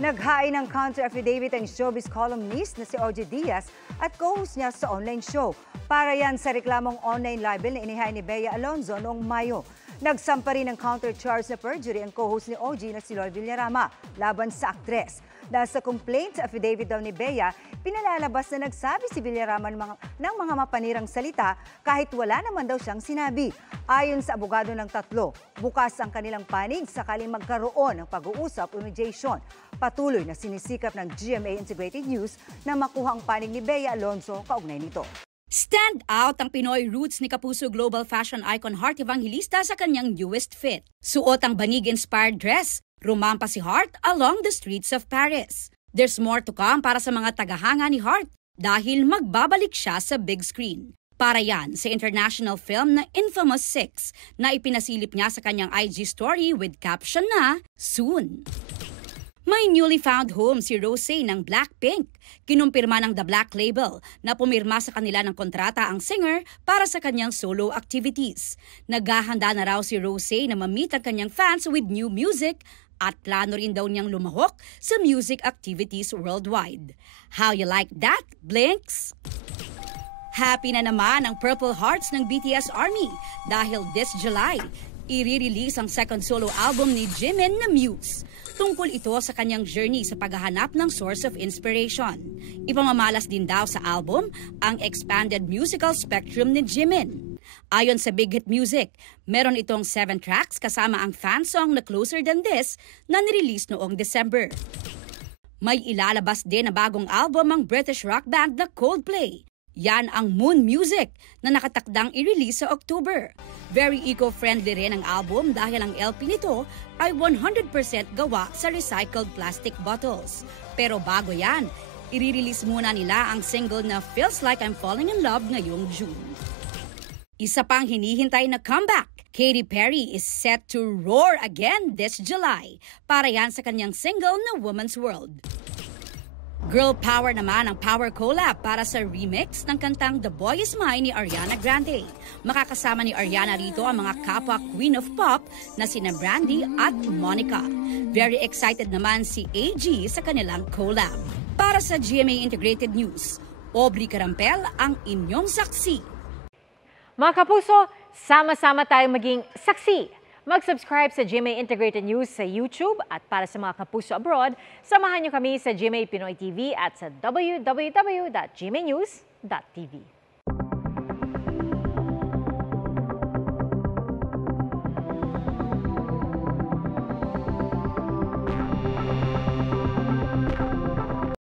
Naghain ng counter affidavit ang showbiz columnist na si OJ Diaz at co-host niya sa online show. Para yan sa reklamong online libel na inihain ni Bea Alonzo noong Mayo. Nagsampa rin ng counter charge na perjury ang co-host ni OJ na si Lloyd Villarama laban sa aktres. Dahil sa complaint sa affidavit daw ni Bea, pinalalabas na nagsabi si Villarama ng mga mapanirang salita kahit wala naman daw siyang sinabi. Ayon sa abogado ng tatlo, bukas ang kanilang panig sakaling magkaroon ng pag-uusap o mediation. Patuloy na sinisikap ng GMA Integrated News na makuha ang panig ni Bea Alonzo kaugnay nito. Stand out ang Pinoy roots ni Kapuso global fashion icon Heart Evangelista sa kanyang newest fit. Suot ang banig-inspired dress, rumampa si Heart along the streets of Paris. There's more to come para sa mga tagahanga ni Heart dahil magbabalik siya sa big screen. Para yan sa international film na Infamous 6 na ipinasilip niya sa kanyang IG story with caption na, Soon. May newly found home si Rosé ng Blackpink. Kinumpirma ng The Black Label na pumirma sa kanila ng kontrata ang singer para sa kanyang solo activities. Naghahanda na raw si Rosé na ma-meet ang kanyang fans with new music at plano rin daw niyang lumahok sa music activities worldwide. How you like that, Blinks? Happy na naman ang Purple Hearts ng BTS Army dahil this July, i-release ang second solo album ni Jimin na Muse. Tungkol ito sa kanyang journey sa paghahanap ng source of inspiration. Ipamamalas din daw sa album ang expanded musical spectrum ni Jimin. Ayon sa Big Hit Music, meron itong 7 tracks kasama ang fan song na Closer Than This na nirelease noong December. May ilalabas din na bagong album ang British rock band na Coldplay. Yan ang Moon Music na nakatakdang i-release sa October. Very eco-friendly rin ang album dahil ang LP nito ay 100% gawa sa recycled plastic bottles. Pero bago yan, i-release muna nila ang single na Feels Like I'm Falling in Love ngayong June. Isa pang hinihintay na comeback, Katy Perry is set to roar again this July para yan sa kanyang single na Woman's World. Girl power naman ang power collab para sa remix ng kantang The Boy Is Mine ni Ariana Grande. Makakasama ni Ariana rito ang mga kapwa Queen of Pop na sina Brandy at Monica. Very excited naman si AG sa kanilang collab. Para sa GMA Integrated News, Aubrey Carampel ang inyong saksi. Mga kapuso, sama-sama tayong maging saksi. Mag-subscribe sa GMA Integrated News sa YouTube at para sa mga kapuso abroad, samahan niyo kami sa GMA Pinoy TV at sa www.gmanews.tv.